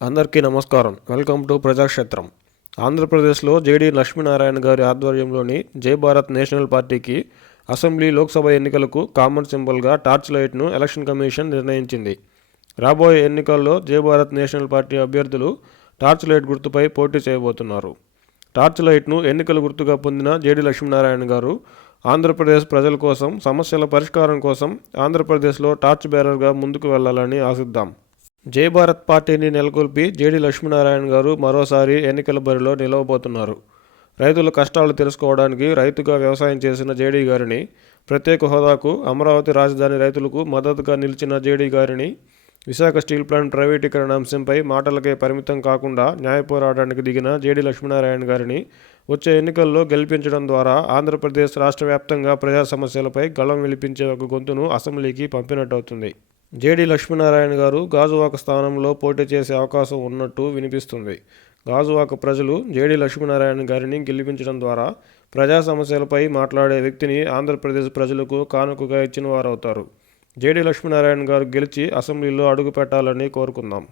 అందరికీ నమస్కారం. Welcome to Prajakshetram. ఆంధ్రప్రదేశ్లో జేడీ లక్ష్మీనారాయణ గారి ఆధ్వర్యంలోని జై భారత్ నేషనల్ పార్టీకి అసెంబ్లీ లోక్సభ ఎన్నికలకు కామన్ సింబల్గా టార్చ్ లైట్ను ఎలక్షన్ కమిషన్ నిర్ణయించింది. రాబోయే ఎన్నికల్లో జై భారత్ నేషనల్ పార్టీ అభ్యర్థులు టార్చ్ లైట్ గుర్తుపై పోటీ చేయబోతున్నారు. టార్చ్ లైట్ను ఎన్నికల గుర్తుగా పొందిన జేడీ లక్ష్మీనారాయణ గారు ఆంధ్రప్రదేశ్ ప్రజల కోసం సమస్యల పరిష్కారం కోసం ఆంధ్రప్రదేశ్లో టార్చ్ బేరర్గా ముందుకు వెళ్ళాలని ఆశిద్దాం. జై భారత్ పార్టీని నెలకొల్పి జేడీ లక్ష్మీనారాయణ గారు మరోసారి ఎన్నికల బరిలో నిలవబోతున్నారు. రైతుల కష్టాలు తెలుసుకోవడానికి రైతుగా వ్యవసాయం చేసిన జేడీ గారిని ప్రత్యేక హోదాకు అమరావతి రాజధాని రైతులకు మద్దతుగా నిలిచిన జేడీ గారిని విశాఖ స్టీల్ ప్లాంట్ ప్రైవేటీకరణ అంశంపై మాటలకే పరిమితం కాకుండా న్యాయ పోరాటానికి దిగిన జేడీ లక్ష్మీనారాయణ గారిని వచ్చే ఎన్నికల్లో గెలిపించడం ద్వారా ఆంధ్రప్రదేశ్ రాష్ట్ర వ్యాప్తంగా ప్రజా సమస్యలపై గళం విలిపించే ఒక గొంతును అసెంబ్లీకి పంపినట్టవుతుంది. జేడీ లక్ష్మీనారాయణ గారు గాజువాక స్థానంలో పోటీ చేసే అవకాశం ఉన్నట్టు వినిపిస్తుంది. గాజువాక ప్రజలు జేడీ లక్ష్మీనారాయణ గారిని గెలిపించడం ద్వారా ప్రజా సమస్యలపై మాట్లాడే వ్యక్తిని ఆంధ్రప్రదేశ్ ప్రజలకు కానుకగా ఇచ్చిన వారవుతారు. జేడీ లక్ష్మీనారాయణ గారు గెలిచి అసెంబ్లీలో అడుగు పెట్టాలని కోరుకుందాం.